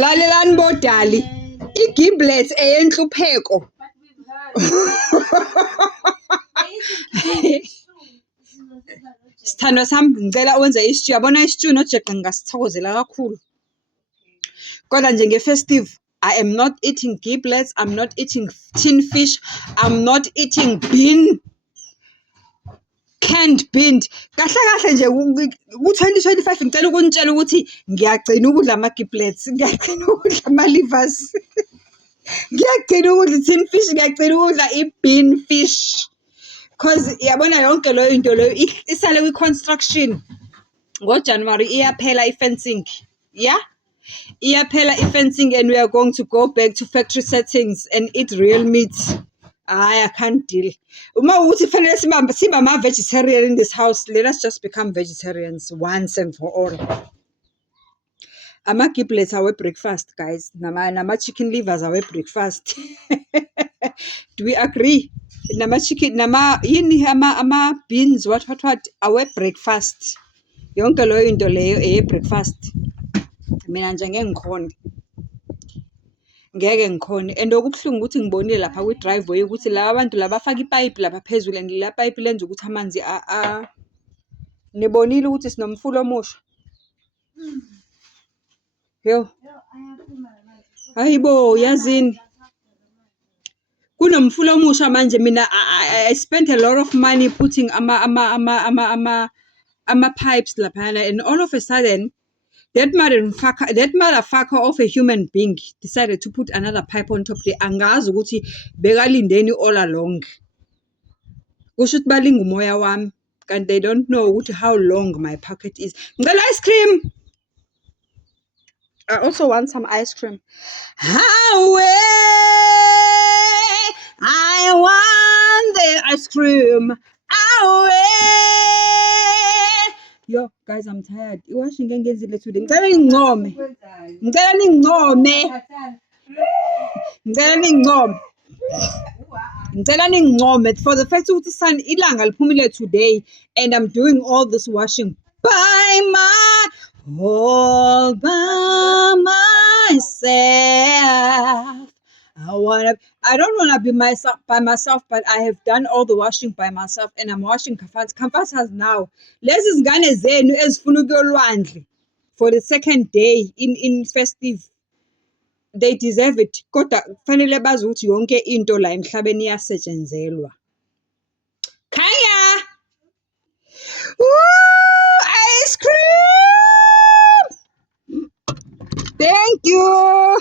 lalelani bodali i-giblets eyenhlupheko sithandwa sami ngicela wenze i-stew yabona i-stew nojeqe ngingasithokozela kakhulu kodwa nje nge-festive I am not eating giblets, I'm not eating tin fish, I'm not eating canned bean. Kahle kahle nje ku-2025 ngicela ukunitshela ukuthi ngiyagcina ukudla ama-giblets, ngiyagcina ukudla ama-livers, ngiyagcina ukudla i-tin fish, ngiyagcina ukudla i-bean fish. Cause yabona yonke leyo into leyo isale kwi-construction. NgoJanuary iyaphela i-fencing, yeah? Iyaphela i-fencing and we are going to go back to factory settings and eat real meat. I can't deal. Uma ukuthi fanele sibe ama-vegetarian in this house, let us just become vegetarians once and for all. Ama-giblets awe-breakfast, guys. Nama-chicken livers awe-breakfast. Do we agree? Nama-chicken, ama-beans, what, awe-breakfast. Yonke leyo into leyo eye-breakfast. Mina nje ngeke ngikhone and okubuhlungu ukuthi ngibonile lapha kwi-driveway ukuthi laba bantu laba bafaka ipayipi lapha phezulu and la payipi lenza ukuthi amanzi nibonile ukuthi sinomfula omusha yo hayibo yazini kunomfula omusha manje mina I spent a lot of money putting ama-pipes laphana and all of a sudden that motherfucker of a human being decided to put another pipe on top there. Angazi ukuthi bekalindeni all along. Kusho ukuthi balinga umoya wami. And they don't know ukuthi how long my pocket is. Ngicela ice cream. I also want some ice cream. I want the ice cream. Yo, guys, I'm tired. Iwashing ngenzile today. Ngicela ningincome for the fact ukuthi ilanga liphumile today and I'm doing all this washing all by myself. I don't want to be by myself, but I have done all the washing by myself and I'm washing Kafas has now. Lezi zingane zenu ezifuna ukuyolwandle for the second day in festive. They deserve it. Kodwa kufanele bazi ukuthi yonke into la emhlabeni iyasetshenzelwa. Khaya! Ice cream! Thank you.